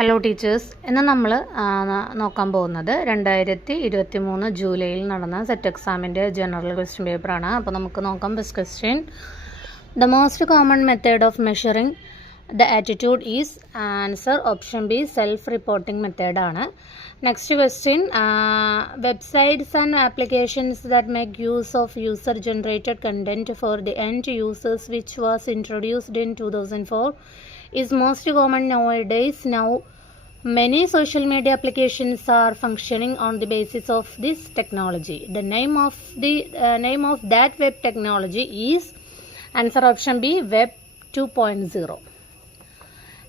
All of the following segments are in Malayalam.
ഹലോ ടീച്ചേഴ്സ്, ഇന്ന് നമ്മൾ നോക്കാൻ പോകുന്നത് 2023 ജൂലൈയിൽ നടന്ന സെറ്റ് എക്സാമിൻ്റെ ജനറൽ ക്വസ്റ്റ്യൻ പേപ്പറാണ്. അപ്പോൾ നമുക്ക് നോക്കാം. First question, the most common method of measuring the attitude is answer option B self reporting മെത്തേഡാണ്. Next question, websites and applications that make use of user generated content for the end users which was introduced in 2004 is most common nowadays. Now many social media applications are functioning on the basis of this technology. The name of that web technology is answer option B web 2.0.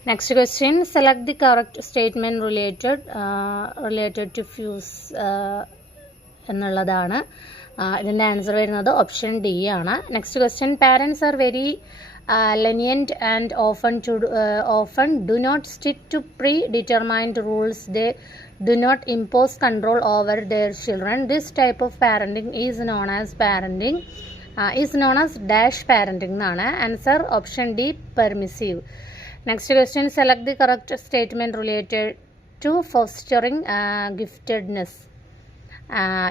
Next question, select the correct statement related to fuse എന്നുള്ളതാണ്. ഇതിൻ്റെ ആൻസർ വരുന്നത് ഓപ്ഷൻ ഡി ആണ്. Next question, parents are very lenient and often do not stick to predetermined rules. They do not impose control over their children. This type of parenting is known as dash parenting എന്നാണ്. Answer option D permissive. Next question, select the correct statement related to fostering giftedness.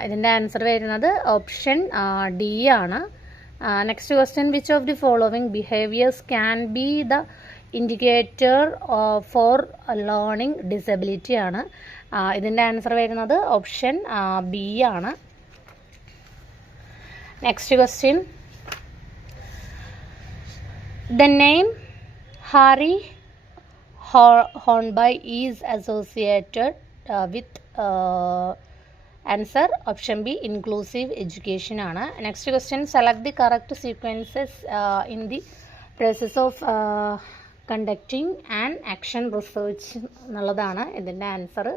ഇതിൻ്റെ ആൻസർ വരുന്നത് ഓപ്ഷൻ ഡി ആണ്. Next question, which of the following behaviors can be the indicator for learning disability ആണ്. ഇതിൻ്റെ ആൻസർ വരുന്നത് ഓപ്ഷൻ ബി ആണ്. Next question, the name Harry Hornby is associated with answer option B inclusive education ആണ്. Next question, select the correct sequences in the process of conducting and action research എന്നുള്ളതാണ്. ഇതിൻ്റെ ആൻസർ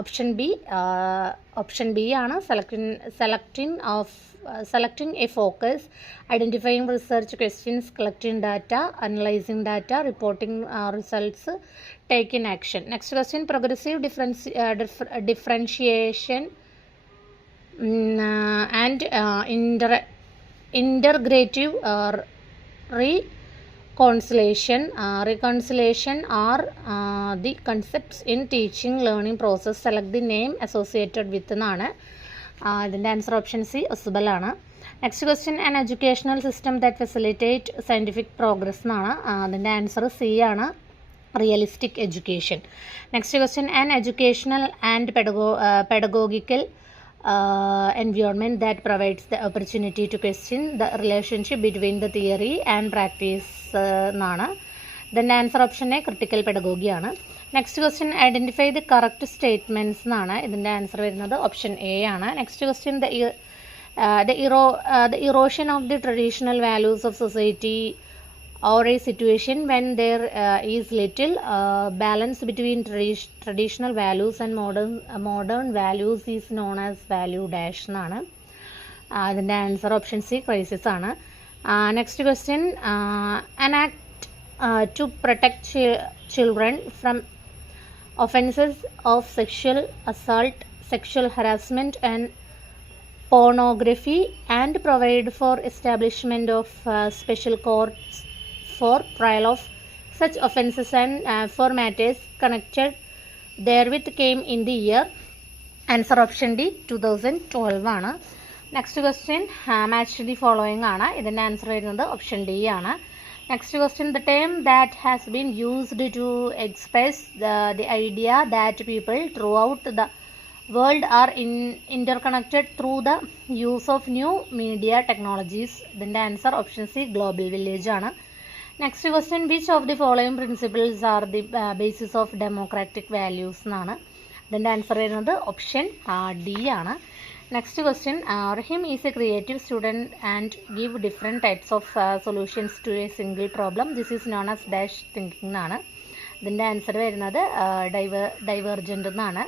ഓപ്ഷൻ ബി ആണ്. Selecting a focus, identifying research questions, collecting data, analysing data, reporting results, taking action. Next question, progressive differentiation and integrative reconciliation are the concepts in teaching learning process. Select the name associated with എന്നാണ്. ഇതിൻ്റെ ആൻസർ ഓപ്ഷൻ സി ഒസുബൽ ആണ്. Next question, an educational system that facilitate scientific progress എന്നാണ്. അതിൻ്റെ ആൻസർ സി ആണ്, realistic education. Next question, an educational and pedagogical environment that provides the opportunity to question the relationship between the theory and practice എന്നാണ്. ഇതിൻ്റെ answer option A critical pedagogy ആണ്. Next question, identify the correct statements എന്നാണ്. ഇതിൻ്റെ ആൻസർ വരുന്നത് ഓപ്ഷൻ എ ആണ്. Next question, the erosion of the traditional values of society or a situation when there is little balance between traditional values and modern values is known as value dash എന്നാണ്. അതിൻ്റെ ആൻസർ ഓപ്ഷൻ സി ക്രൈസിസ് ആണ്. Next question, an act to protect children from offences of sexual assault, sexual harassment and pornography and provide for establishment of special courts for trial of such offences and for matters connected therewith came in the year. Answer option D 2012 ആണ്. Next question, match the following ആണ്. ഇതിൻ്റെ ആൻസർ വരുന്നത് ഓപ്ഷൻ ഡി ആണ്. Next question, the term that has been used to express the idea that people throughout the world are interconnected through the use of new media technologies. ഇതിൻ്റെ answer option C global village ആണ്. Next question, which of the following principles are the basis of democratic values എന്നാണ്. ഇതിൻ്റെ ആൻസർ വരുന്നത് ഓപ്ഷൻ ഡി ആണ്. Next question, Raheem is a creative student and give different types of solutions to a single problem. This is known as dash thinking എന്നാണ്. ഇതിൻ്റെ ആൻസർ വരുന്നത് ഡൈവേർജൻ്റ് എന്നാണ്.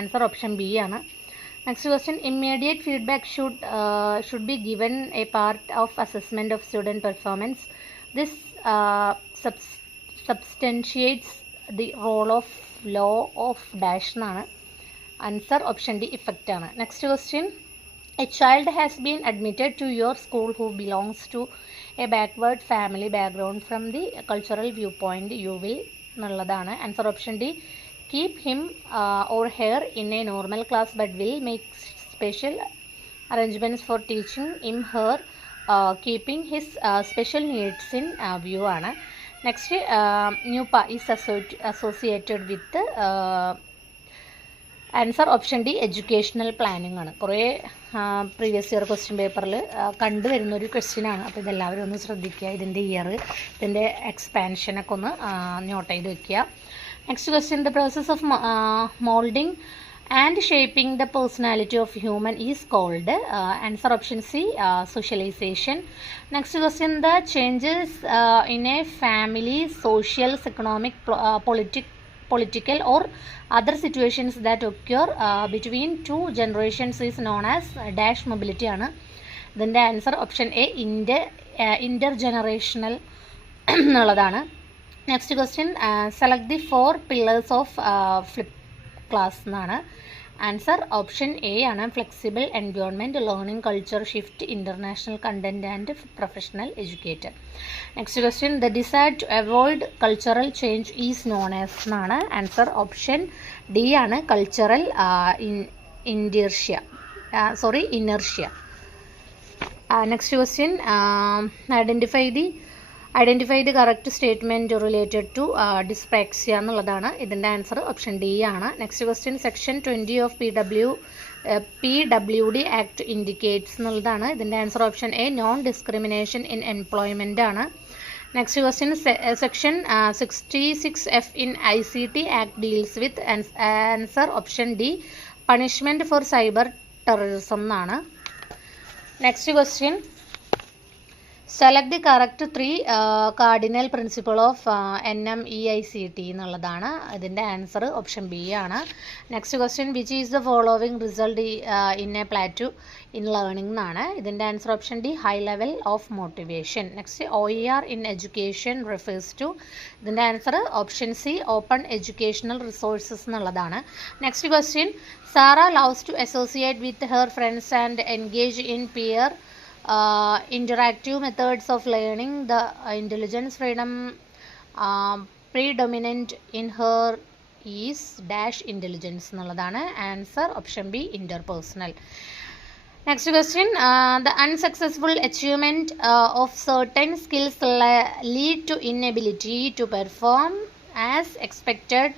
ആൻസർ ഓപ്ഷൻ ബി ആണ്. Next question, immediate feedback should be given a part of assessment of student performance. This substantiates the role of law of dash എന്നാണ്. ആൻസർ ഓപ്ഷൻ ഡി ഇഫക്റ്റ് ആണ്. Next question, a child has been admitted to your school who belongs to a backward family background. From the cultural viewpoint, you will എന്നുള്ളതാണ്. Answer option D keep him or her in a normal class but will make special arrangements for teaching him her keeping his special needs in view ആണ്. Next NUEPA is associated with answer option D educational planning ആണ്. കുറേ പ്രീവിയസ് ഇയർ ക്വസ്റ്റ്യൻ പേപ്പറിൽ കണ്ടുവരുന്ന ഒരു ക്വസ്റ്റ്യനാണ്. അപ്പോൾ ഇതെല്ലാവരും ഒന്ന് ശ്രദ്ധിക്കുക. ഇതിൻ്റെ ഇയർ, ഇതിൻ്റെ എക്സ്പാൻഷനൊക്കെ ഒന്ന് നോട്ട് ചെയ്ത് വെക്കുക. Next question, the process of moulding and shaping the personality of human is called. Answer option C socialisation. Next question, the changes in a family, socials, economic, political or other situations that occur between two generations is known as dash mobility ആണ്. ഇതിൻ്റെ ആൻസർ ഓപ്ഷൻ എ ഇന്റർജനറേഷണൽ എന്നുള്ളതാണ്. Next question, select the 4 pillars of flip class എന്നാണ്. ആൻസർ ഓപ്ഷൻ എ ആണ് flexible environment, learning culture shift, international content and professional educator. Next question, the decide to avoid cultural change is known as എന്നാണ്. ആൻസർ ഓപ്ഷൻ ഡി ആണ് cultural inertia. Next question, identify the correct statement related to dyspraxia എന്നുള്ളതാണ്. ഇതിൻ്റെ ആൻസർ ഓപ്ഷൻ ഡി ആണ്. Next question, section 20 of PWD act indicates എന്നുള്ളതാണ്. ഇതിൻ്റെ answer option A non discrimination in employment ആണ്. Next question, section 66F in ICT act deals with. Answer option D punishment for cyber terrorism എന്നാണ്. Next question, select the correct 3 cardinal principle of NMEICT എന്നുള്ളതാണ്. ഇതിൻ്റെ ആൻസർ ഓപ്ഷൻ ബി ആണ്. Next question, which is the following result in a plateau in learning എന്നാണ്. ഇതിൻ്റെ answer option D high level of motivation. Next, OER in education refers to. ഇതിൻ്റെ answer option C open educational resources എന്നുള്ളതാണ്. Next question, Sara loves to associate with her friends and engage in peer interactive methods of learning. The intelligence freedom predominant in her is dash intelligence എന്നുള്ളതാണ്. Answer option B interpersonal. Next question, the unsuccessful achievement of certain skills lead to inability to perform as expected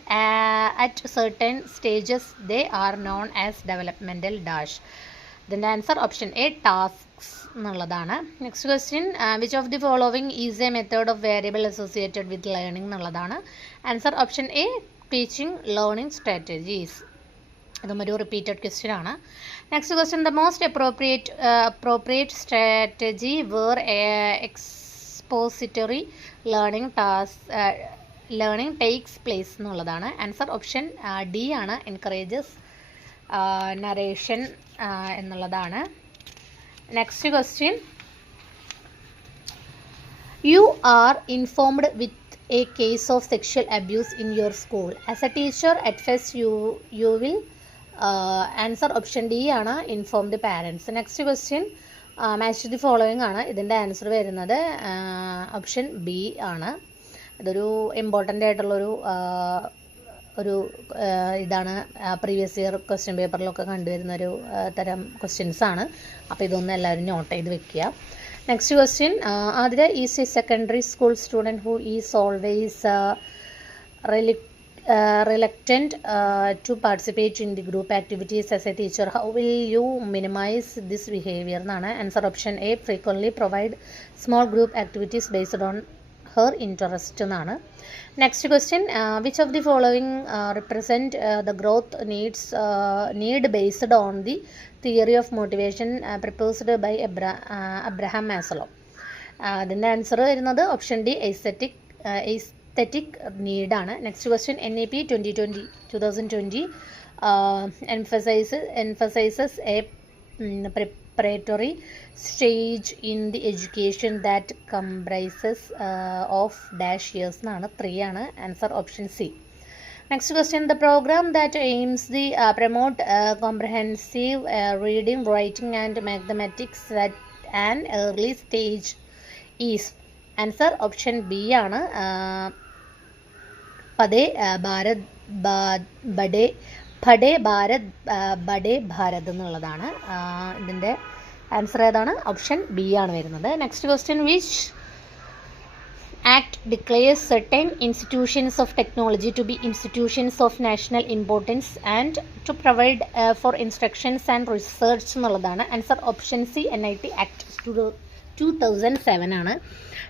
at certain stages. They are known as developmental dash. ഇതിൻ്റെ ആൻസർ ഓപ്ഷൻ എ ടാസ്ക്സ് എന്നുള്ളതാണ്. Next question, which of the following is a method of variable associated with learning എന്നുള്ളതാണ്. Answer option A teaching learning strategies. അതും ഒരു റിപ്പീറ്റഡ് ക്വസ്റ്റ്യൻ ആണ്. Next question, the most appropriate strategy where expository learning takes place എന്നുള്ളതാണ്. ആൻസർ ഓപ്ഷൻ ഡി ആണ് എൻകറേജസ് നറേഷൻ എന്നുള്ളതാണ്. Next question, you are informed with a case of sexual abuse in your school. As A teacher at first you will. Answer option D ആണ് inform the parents. Next question, match the following ആണ്. ഇതിൻ്റെ ആൻസർ വരുന്നത് ഓപ്ഷൻ ബി ആണ്. ഇതൊരു ഇമ്പോർട്ടൻ്റ് ആയിട്ടുള്ളൊരു ഇതാണ്. പ്രീവിയസ് ഇയർ ക്വസ്റ്റ്യൻ പേപ്പറിലൊക്കെ കണ്ടുവരുന്നൊരു തരം ക്വസ്റ്റ്യൻസ് ആണ്. അപ്പോൾ ഇതൊന്നും എല്ലാവരും നോട്ട് ചെയ്ത് വെക്കുക. Next question, Athira is A secondary school student who is always reluctant to participate in the group activities as a teacher. How will you minimize this behavior എന്നാണ്. Answer option A frequently provide small group activities based on her interest എന്നാണ്. Next question, which of the following represent the growth need based on the theory of motivation proposed by Abraham Maslow. അതിൻ്റെ ആൻസർ വരുന്നത് ഓപ്ഷൻ ഡി എസ്തെറ്റിക് നീഡാണ്. Next question, NEP 2020 emphasizes a preparatory stage in the education that comprises of dash years എന്നാണ്. 3 ആണ്. Answer option C. Next question, the program that aims the promote comprehensive reading, writing and mathematics at an early stage is. Answer option B ആണ് പദേ ഭാരത് ബഡേ ഭഡേ ഭാരത് ബഡേ ഭാരത് എന്നുള്ളതാണ്. ഇതിൻ്റെ ആൻസർ ഏതാണ്? ഓപ്ഷൻ ബി ആണ് വരുന്നത്. Next question, which Act declares certain institutions of technology to be institutions of national importance and to provide for instructions and research എന്നുള്ളതാണ്. Answer option C, NIT Act 2007 ആണ്.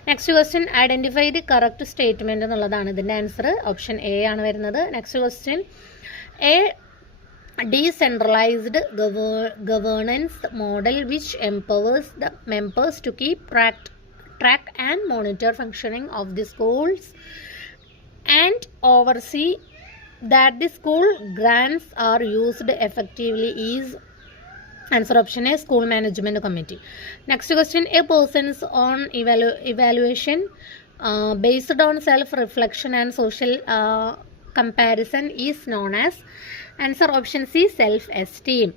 Next question, identify the correct statement എന്നുള്ളതാണ്. ഇതിൻ്റെ ആൻസർ ഓപ്ഷൻ എ ആണ് വരുന്നത്. Next question, A decentralized governance model which empowers the members to keep track and monitor functioning of the schools and oversee that the school grants are used effectively is answer option A, school management committee. Next question, a person's own evaluation based on self reflection and social comparison is known as answer option C, self esteem.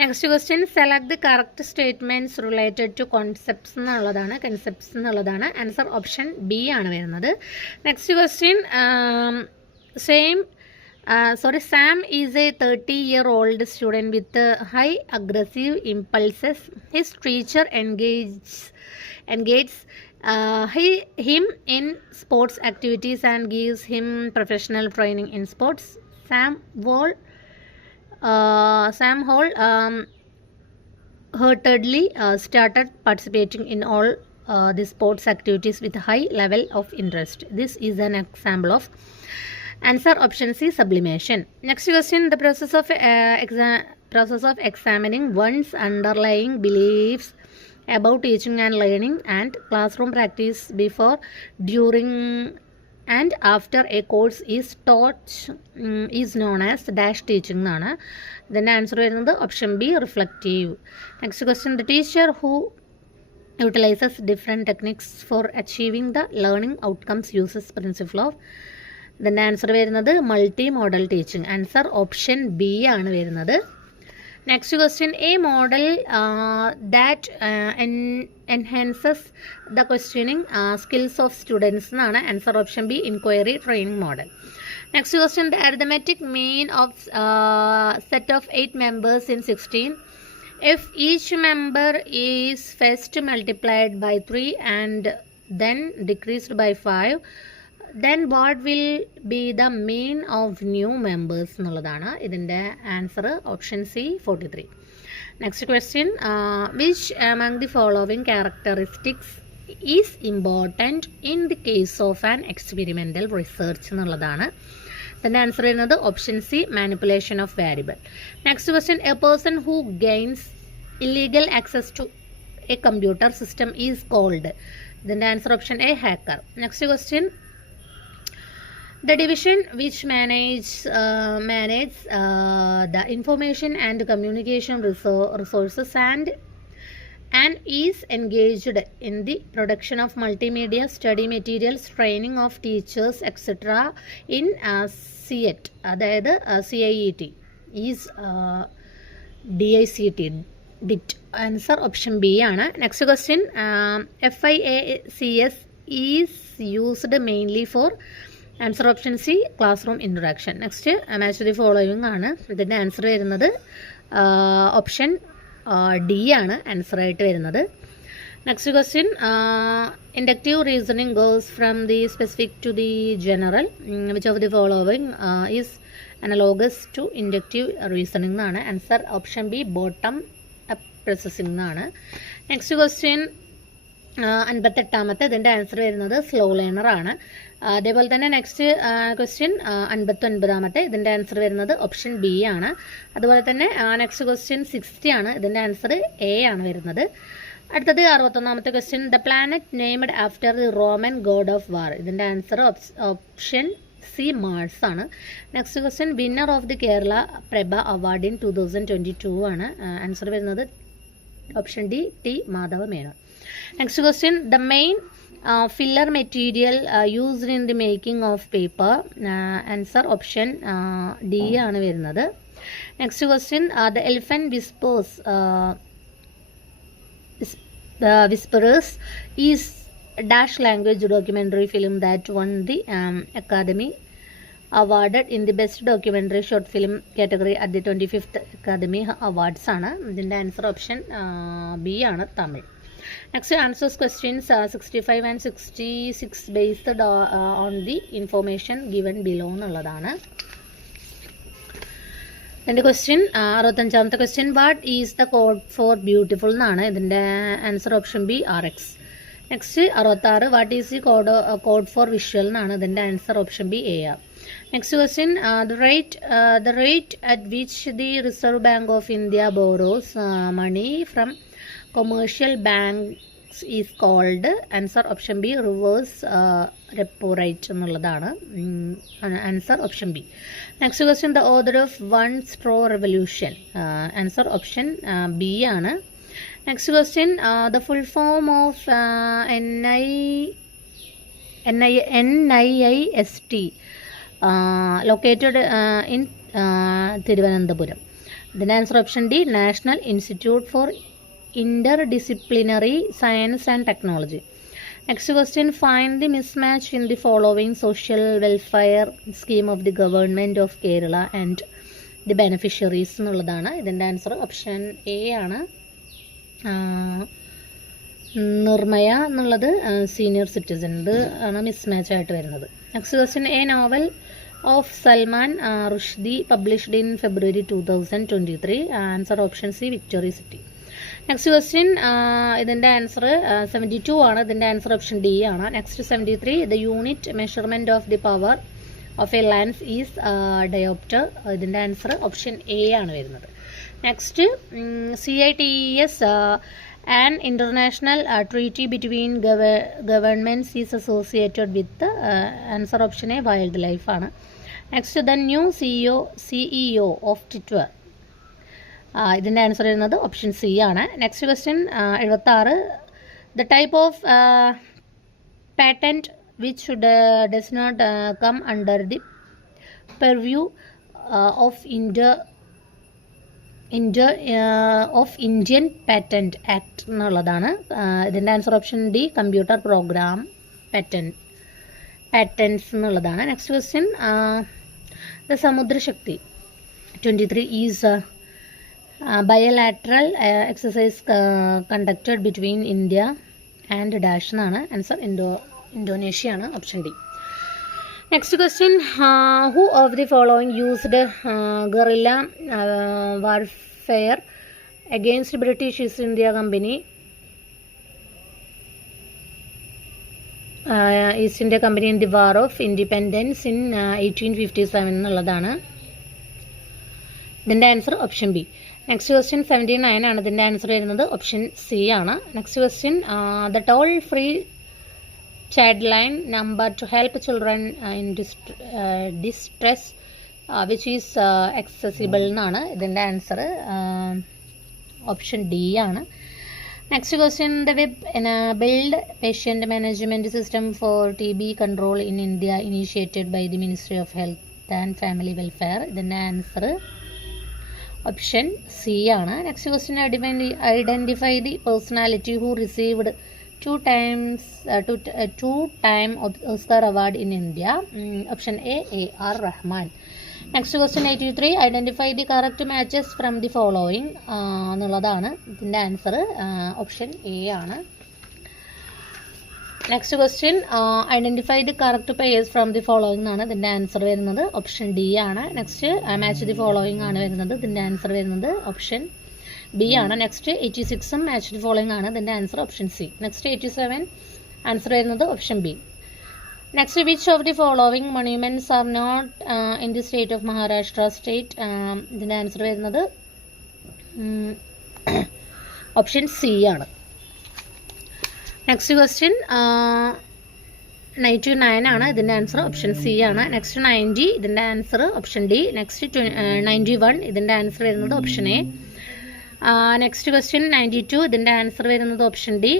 Next question, select the correct statements related to concepts എന്നുള്ളതാണ്. ആൻസർ ഓപ്ഷൻ ബി ആണ് വരുന്നത്. Next question, Sam is a 30-year-old student with high aggressive impulses. His teacher engages him in sports activities and gives him professional training in sports. Sam Hall heartedly started participating in all the sports activities with a high level of interest. This is an example of answer option C, sublimation. Next question, the process of examining one's underlying beliefs about teaching and learning and classroom practice before, during and after a course is taught is known as dash teaching എന്നാണ്. ഇതിൻ്റെ ആൻസർ വരുന്നത് option B, reflective. Next question, the teacher who utilizes different techniques for achieving the learning outcomes uses principle of. ഇതിൻ്റെ ആൻസർ വരുന്നത് multi model teaching. Answer option B ആണ് വരുന്നത്. Next question, A model that enhances the questioning skills of students എന്നാണ്. Answer option B, inquiry training model. Next question, the arithmetic mean of set of 8 members in 16. If each member is first multiplied by 3 and then decreased by 5, then what will be the mean of new members എന്നുള്ളതാണ്. ഇതിൻ്റെ answer option C, 43. Next question, which among the following characteristics is important in the case of an experimental research എന്നുള്ളതാണ്. ഇതിൻ്റെ ആൻസർ വരുന്നത് option C, manipulation of variable. Next question, a person who gains illegal access to a computer system is called. ഇതിൻ്റെ answer option A, hacker. Next question, the division which manages the information and communication resources and is engaged in the production of multimedia study materials, training of teachers, etc. in CET, അതായത് CIET is DICT. Answer option B ആണ്. Next question, FIACS is used mainly for. Answer option C, classroom interaction. Next, match the following ആണ്. ഇതിൻ്റെ ആൻസർ വരുന്നത് ഓപ്ഷൻ ഡി ആണ് ആൻസർ ആയിട്ട് വരുന്നത്. Next question, inductive reasoning goes from the specific to the general. Which of the following is analogous to inductive reasoning എന്നാണ്. Answer option B, bottom up processing എന്നാണ്. നെക്സ്റ്റ് ക്വസ്റ്റ്യൻ, 58ാമത്തെ. ഇതിൻ്റെ ആൻസർ വരുന്നത് സ്ലോ ലേണർ ആണ്. അതേപോലെ തന്നെ നെക്സ്റ്റ് ക്വസ്റ്റ്യൻ 59ാമത്തെ. ഇതിൻ്റെ ആൻസർ വരുന്നത് ഓപ്ഷൻ ബി ആണ്. അതുപോലെ തന്നെ നെക്സ്റ്റ് ക്വസ്റ്റ്യൻ 60 ആണ്. ഇതിൻ്റെ ആൻസർ എ ആണ് വരുന്നത്. അടുത്തത് 61ാമത്തെ question, the planet named after the Roman god of war. ഇതിൻ്റെ ആൻസർ ഓപ്ഷൻ സി, മാർസ് ആണ്. Next question, winner of the Kerala Prabha award in 2022 ആണ്. ആൻസർ വരുന്നത് option D, T Madhava Menon. Next question, the main filler material used in the making of paper. Answer option D ആണ് വരുന്നത്. Next question, the elephant whisperers is dash language documentary film that won the Academy awarded in the best documentary short film category at the 25th Academy Awards ആണ്. ഇതിൻ്റെ ആൻസർ ഓപ്ഷൻ ബി ആണ്, Tamil. Next answers questions 65 and 66 based on the information given below എന്നുള്ളതാണ്. എൻ്റെ ക്വസ്റ്റ്യൻ 65ാമത്തെ question, what is the code for beautiful എന്നാണ്. ഇതിൻ്റെ answer option B RX. Next 66, what is the code for visual എന്നാണ്. ഇതിൻ്റെ answer option B AR. Next question, the rate at which the Reserve Bank of India borrows money from commercial banks is called. Answer option B reverse repo rate എന്നുള്ളതാണ്. Answer option B. Next question, the author of one പ്രോ റെവല്യൂഷൻ. ആൻസർ ഓപ്ഷൻ ബി ആണ്. Next question, the full form of NIIST located in Thiruvananthapuram. ഇതിൻ്റെ answer option D, national institute for interdisciplinary science and technology. Next question, find the mismatch in the following social welfare scheme of the government of Kerala and the beneficiaries എന്നുള്ളതാണ്. ഇതിൻ്റെ ആൻസർ ഓപ്ഷൻ എ ആണ്, നിർമ്മയ എന്നുള്ളത് സീനിയർ സിറ്റിസൺ. ഇത് ആണ് മിസ്മാച്ച് ആയിട്ട് വരുന്നത്. Next question, a novel of Salman Rushdie published in February 2023. Answer option C, victory city. Next question, ഇതിൻ്റെ ആൻസർ 72 ആണ്. ഇതിൻ്റെ ആൻസർ ഓപ്ഷൻ ഡി ആണ്. Next 73, the unit measurement of the power of a lens is dioptre. ഇതിൻ്റെ ആൻസർ ഓപ്ഷൻ എ ആണ് വരുന്നത്. Next CITES an international treaty between governments is associated with. Answer option A, wildlife ആണ്. Next, the new CEO of Twitter. ഇതിൻ്റെ ആൻസർ വരുന്നത് ഓപ്ഷൻ സി ആണ്. Next question 76, the type of patent which does not come under the purview of Indian Patent Act എന്നുള്ളതാണ്. ഇതിൻ്റെ answer option D, computer program patents എന്നുള്ളതാണ്. Next question, the Samudra Shakti 23 is bilateral exercise conducted between India and dash എന്നാണ്. ആൻസർ ഇന്തോനേഷ്യ ആണ്, option D. Next question, who of the following used guerrilla warfare against British East India Company East India Company in the war of independence in 1857 എന്നുള്ളതാണ്. ഇതിൻ്റെ answer option B. Next question 79 ആണ്. ഇതിൻ്റെ ആൻസർ വരുന്നത് ഓപ്ഷൻ സി ആണ്. Next question, the toll free child line number to help children in distress which is accessible എന്നാണ്. ഇതിൻ്റെ ആൻസർ ഓപ്ഷൻ ഡി ആണ്. Next question, the web enabled patient management system for TB control in India initiated by the ministry of health and family welfare. ഇതിൻ്റെ ആൻസർ ഓപ്ഷൻ സി ആണ്. Next question, identify the personality who received two-time Oscar award in India. Option A, AR Rahman. Next question 83, identify the correct matches from the following എന്നുള്ളതാണ്. ഇതിൻ്റെ ആൻസർ ഓപ്ഷൻ എ ആണ്. Next question, identify the correct pairs from the following എന്നാണ്. ഇതിൻ്റെ ആൻസർ വരുന്നത് ഓപ്ഷൻ ഡി ആണ്. നെക്സ്റ്റ്, മാച്ച് ദി ഫോളോയിങ് ആണ് വരുന്നത്. ഇതിൻ്റെ ആൻസർ വരുന്നത് ഓപ്ഷൻ ബി ആണ്. നെക്സ്റ്റ് 86 മാച്ച് ദി ഫോളോയിങ് ആണ്. ഇതിൻ്റെ answer option C. Next 87 answer വരുന്നത് option B. Next, which of the following monuments are not in the state of Maharashtra state. ഇതിൻ്റെ ആൻസർ വരുന്നത് ഓപ്ഷൻ സി ആണ്. നെക്സ്റ്റ് ക്വസ്റ്റ്യൻ 99 ആണ്. ഇതിൻ്റെ ആൻസർ ഓപ്ഷൻ സി ആണ്. നെക്സ്റ്റ് 90, ഇതിൻ്റെ ആൻസർ ഓപ്ഷൻ ഡി. നെക്സ്റ്റ് 91, ഇതിൻ്റെ ആൻസർ വരുന്നത് ഓപ്ഷൻ എ. നെക്സ്റ്റ് ക്വസ്റ്റ്യൻ 92, ഇതിൻ്റെ ആൻസർ വരുന്നത് ഓപ്ഷൻ ഡി.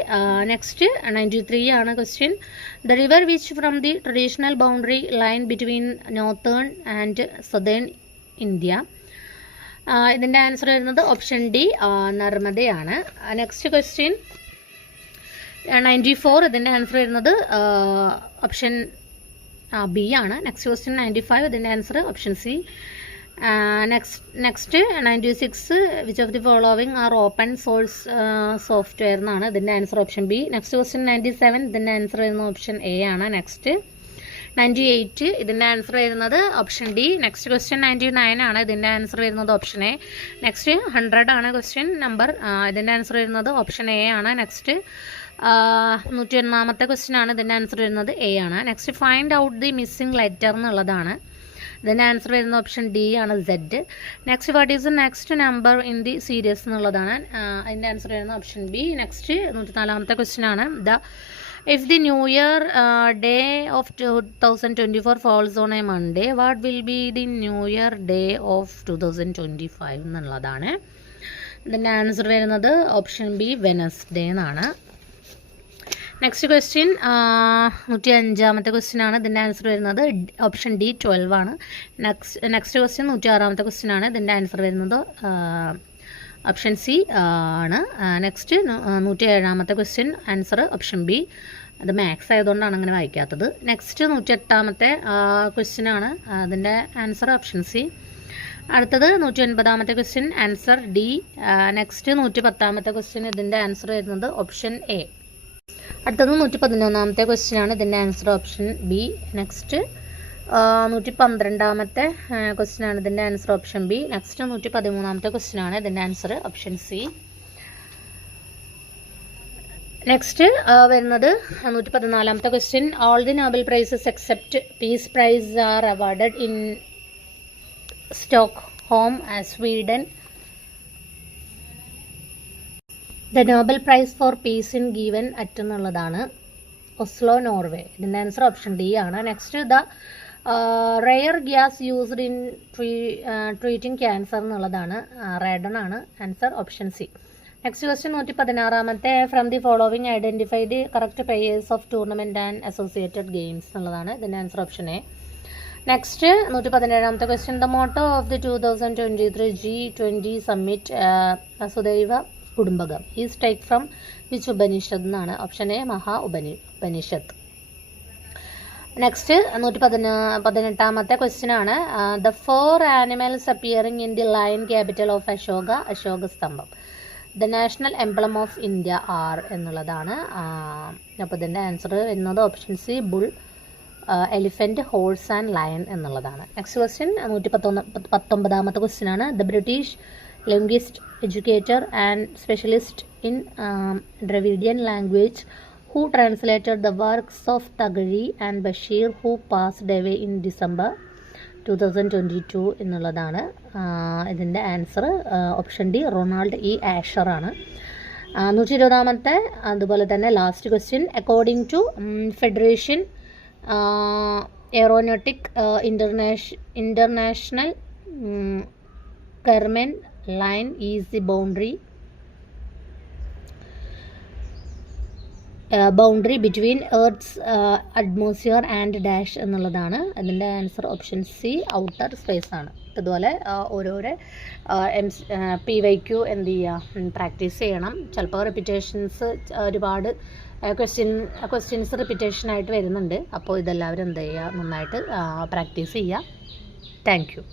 നെക്സ്റ്റ് 93 ആണ് question. The river which from the traditional boundary line between northern and southern India. ഇതിൻ്റെ ആൻസർ വരുന്നത് ഓപ്ഷൻ ഡി, നർമ്മദയാണ്. നെക്സ്റ്റ് ക്വസ്റ്റ്യൻ 94, ഇതിൻ്റെ ആൻസർ വരുന്നത് ഓപ്ഷൻ ബി ആണ്. നെക്സ്റ്റ് ക്വസ്റ്റ്യൻ 95, ഇതിൻ്റെ answer option C. Next 96, which of the following are open source software എന്നാണ്. ഇതിൻ്റെ answer option B. Next question 97, ഇതിൻ്റെ ആൻസർ വരുന്നത് ഓപ്ഷൻ എ ആണ്. നെക്സ്റ്റ് 98, ഇതിൻ്റെ ആൻസർ വരുന്നത് ഓപ്ഷൻ ഡി. നെക്സ്റ്റ് ക്വസ്റ്റ്യൻ 99 ആണ്. ഇതിൻ്റെ ആൻസർ വരുന്നത് ഓപ്ഷൻ എ. നെക്സ്റ്റ് 100 ആണ് ക്വസ്റ്റ്യൻ നമ്പർ. ഇതിൻ്റെ ആൻസർ വരുന്നത് ഓപ്ഷൻ എ ആണ്. നെക്സ്റ്റ് 101ാമത്തെ ക്വസ്റ്റ്യൻ ആണ്. ഇതിൻ്റെ ആൻസർ വരുന്നത് എ ആണ്. Next find out the missing letter എന്നുള്ളതാണ്. ഇതിൻ്റെ ആൻസർ വരുന്ന ഓപ്ഷൻ ഡി ആണ്, Z. Next what is the next number in the series എന്നുള്ളതാണ്. അതിൻ്റെ ആൻസർ വരുന്ന ഓപ്ഷൻ ബി. നെക്സ്റ്റ് 104ാമത്തെ ക്വസ്റ്റ്യൻ ആണ്. If the new year day of 2024 falls on a Monday, what will be the new year day of 2025 എന്നുള്ളതാണ്. ഇതിൻ്റെ ആൻസർ വരുന്നത് ഓപ്ഷൻ ബി, വെനസ്ഡേ എന്നാണ്. നെക്സ്റ്റ് ക്വസ്റ്റ്യൻ 105ാമത്തെ ക്വസ്റ്റ്യൻ ആണ്. ഇതിൻ്റെ ആൻസർ വരുന്നത് ഓപ്ഷൻ ഡി, 12 ആണ്. നെക്സ്റ്റ് ക്വസ്റ്റ്യൻ 106ാമത്തെ ക്വസ്റ്റ്യൻ ആണ്. ഇതിൻ്റെ ആൻസർ വരുന്നത് ഓപ്ഷൻ സി ആണ്. നെക്സ്റ്റ് 107ാമത്തെ ക്വസ്റ്റ്യൻ ആൻസർ ഓപ്ഷൻ ബി. അത് മാത്സ് ആയതുകൊണ്ടാണ് അങ്ങനെ വായിക്കാത്തത്. നെക്സ്റ്റ് 108ാമത്തെ ക്വസ്റ്റ്യൻ ആണ്. അതിൻ്റെ ആൻസർ ഓപ്ഷൻ സി. അടുത്തത് 109ാമത്തെ ക്വസ്റ്റ്യൻ ആൻസർ ഡി. നെക്സ്റ്റ് 110ാമത്തെ ക്വസ്റ്റ്യൻ, ഇതിൻ്റെ ആൻസർ വരുന്നത് ഓപ്ഷൻ എ. അടുത്തത് 111ാമത്തെ ക്വസ്റ്റ്യൻ ആണ്. ഇതിൻ്റെ ആൻസർ ഓപ്ഷൻ ബി. നെക്സ്റ്റ് 112ാമത്തെ ക്വസ്റ്റ്യൻ ആണ്. ഇതിൻ്റെ ആൻസർ ഓപ്ഷൻ ബി. നെക്സ്റ്റ് 113ാമത്തെ ക്വസ്റ്റ്യൻ ആണ്. ഇതിൻ്റെ ആൻസർ ഓപ്ഷൻ സി. നെക്സ്റ്റ് വരുന്നത് 114ാമത്തെ question. All the Nobel prizes except peace prize are awarded in Stockholm, Sweden. The Nobel prize for peace in given at എന്നുള്ളതാണ്. Oslo, Norway. ഇതിൻ്റെ ആൻസർ ഓപ്ഷൻ ഡി ആണ്. Next the rare gas used in treating cancer എന്നുള്ളതാണ്. റേഡൺ ആണ്. Answer option C. Next question 116ാമത്തെ. From the following identify the correct pairs of tournament and associated games എന്നുള്ളതാണ്. ഇതിൻ്റെ ആൻസർ ഓപ്ഷൻ എ. നെക്സ്റ്റ് 117ാമത്തെ question. The motto of the 2023 G20 summit Vasudhaiva Kutumbakam is take from which Upanishad എന്നാണ്. Option A, Maha Upanishad. Next 118ാമത്തെ ക്വസ്റ്റ്യൻ ആണ്. The 4 animals appearing in the lion capital of Ashoka സ്തംഭം. The national emblem of India are എന്നുള്ളതാണ്. അപ്പോൾ ഇതിൻ്റെ ആൻസർ വരുന്നത് option C, bull, elephant, horse and lion എന്നുള്ളതാണ്. നെക്സ്റ്റ് ക്വസ്റ്റ്യൻ 119ാമത്തെ ക്വസ്റ്റ്യൻ ആണ്. The British linguist, educator and specialist in Dravidian language who translated the works of Tagari and Bashir, who passed away in December 2022 എന്നുള്ളതാണ്. ഇതിൻ്റെ answer option D, Ronald E Asher ആണ്. 120ാമത്തെ അതുപോലെ തന്നെ last question. According to federation aeronautic international, Karman line is the boundary between Earth's atmosphere and dash എന്നുള്ളതാണ്. അതിൻ്റെ answer option C, outer space ആണ്. ഇതുപോലെ ഓരോരോ PYQ എന്ത് ചെയ്യുക, പ്രാക്ടീസ് ചെയ്യണം. ചിലപ്പോൾ റിപ്പീറ്റേഷൻസ് ഒരുപാട് ക്വസ്റ്റ്യൻസ് റിപ്പീറ്റേഷനായിട്ട് വരുന്നുണ്ട്. അപ്പോൾ ഇതെല്ലാവരും എന്ത് ചെയ്യുക, നന്നായിട്ട് പ്രാക്ടീസ് ചെയ്യുക. Thank you.